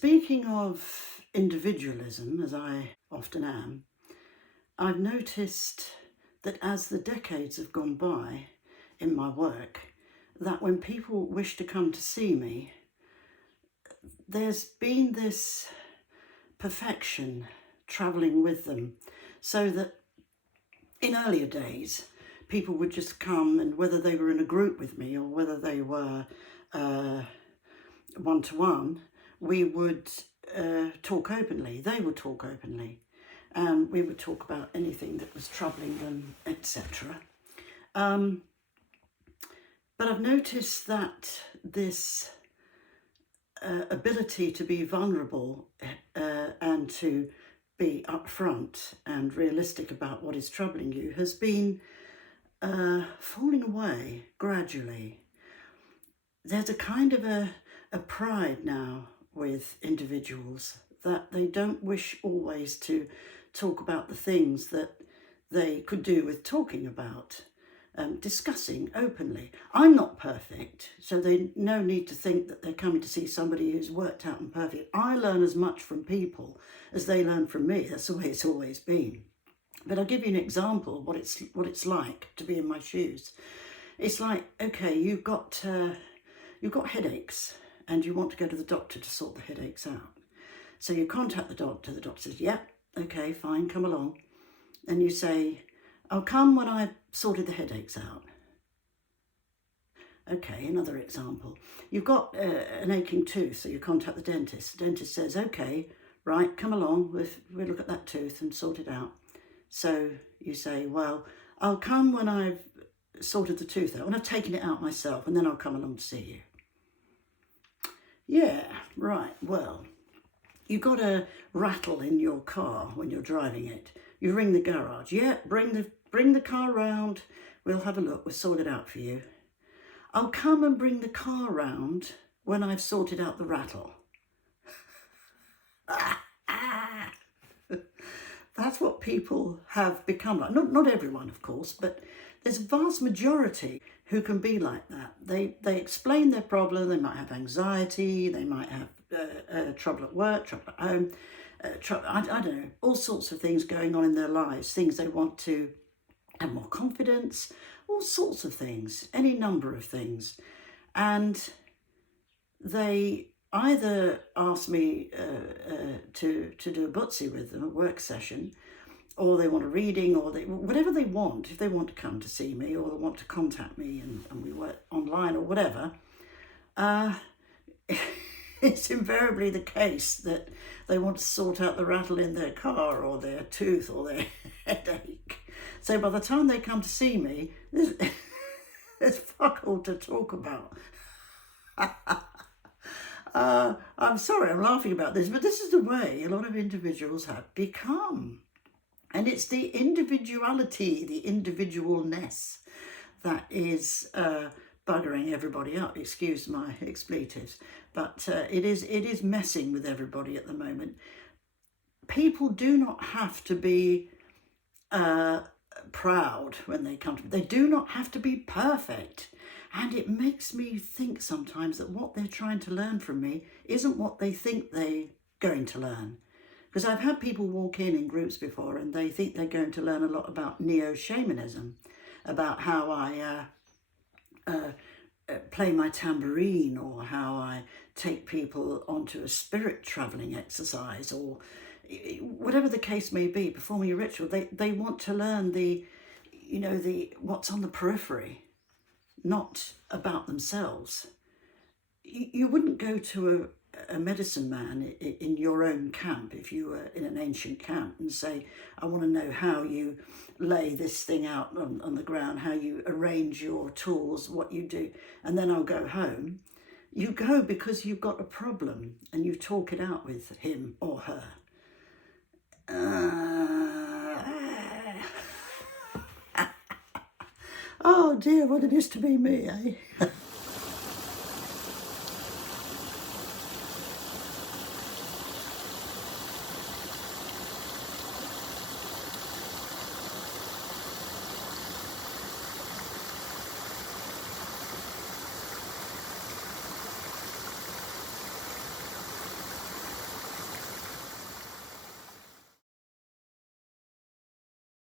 Speaking of individualism, as I often am, I've noticed that as the decades have gone by in my work, that when people wish to come to see me, there's been this perfection travelling with them, so that in earlier days, people would just come, and whether they were in a group with me or whether they were one-to-one, we would talk openly. They would talk openly. We would talk about anything that was troubling them, etc. But I've noticed that this ability to be vulnerable and to be upfront and realistic about what is troubling you has been falling away gradually. There's a kind of a pride now with individuals that they don't wish always to talk about the things that they could do with talking about, discussing openly. I'm not perfect, so there's no need to think that they're coming to see somebody who's worked out and perfect. I learn as much from people as they learn from me. That's the way it's always been. But I'll give you an example of what it's like to be in my shoes. It's like, okay, you've got headaches and you want to go to the doctor to sort the headaches out. So you contact the doctor says, yep, okay, fine, come along. And you say, I'll come when I've sorted the headaches out. Okay, another example. You've got an aching tooth, so you contact the dentist. The dentist says, okay, right, come along, we'll look at that tooth and sort it out. So you say, well, I'll come when I've sorted the tooth out, when I've taken it out myself, and then I'll come along to see you. Yeah, right, well, you've got a rattle in your car when you're driving it. You ring the garage. Yeah, bring the car round. We'll have a look. We'll sort it out for you. I'll come and bring the car round when I've sorted out the rattle. That's what people have become like. Not everyone, of course, but there's a vast majority who can be like that. They explain their problem. They might have anxiety. They might have trouble at work, trouble at home. I don't know, all sorts of things going on in their lives, things they want to have more confidence, all sorts of things, any number of things. And they either ask me to do a Gypsy with them, a work session, or they want a reading, or whatever they want. If they want to come to see me, or they want to contact me and we work online or whatever, it's invariably the case that they want to sort out the rattle in their car or their tooth or their headache. So by the time they come to see me, there's fuck all to talk about. I'm sorry, I'm laughing about this, but this is the way a lot of individuals have become. And it's the individuality, the individualness that is buggering everybody up. Excuse my expletives, but it is messing with everybody at the moment. People do not have to be proud when they come to me. They do not have to be perfect. And it makes me think sometimes that what they're trying to learn from me isn't what they think they're going to learn. Because I've had people walk in groups before and they think they're going to learn a lot about neo-shamanism, about how I play my tambourine, or how I take people onto a spirit travelling exercise, or whatever the case may be, performing a ritual. They want to learn the what's on the periphery, not about themselves. You wouldn't go to a medicine man in your own camp, if you were in an ancient camp, and say, I want to know how you lay this thing out on the ground, how you arrange your tools, what you do, and then I'll go home. You go because you've got a problem and you talk it out with him or her. Oh dear, what it is to be me, eh?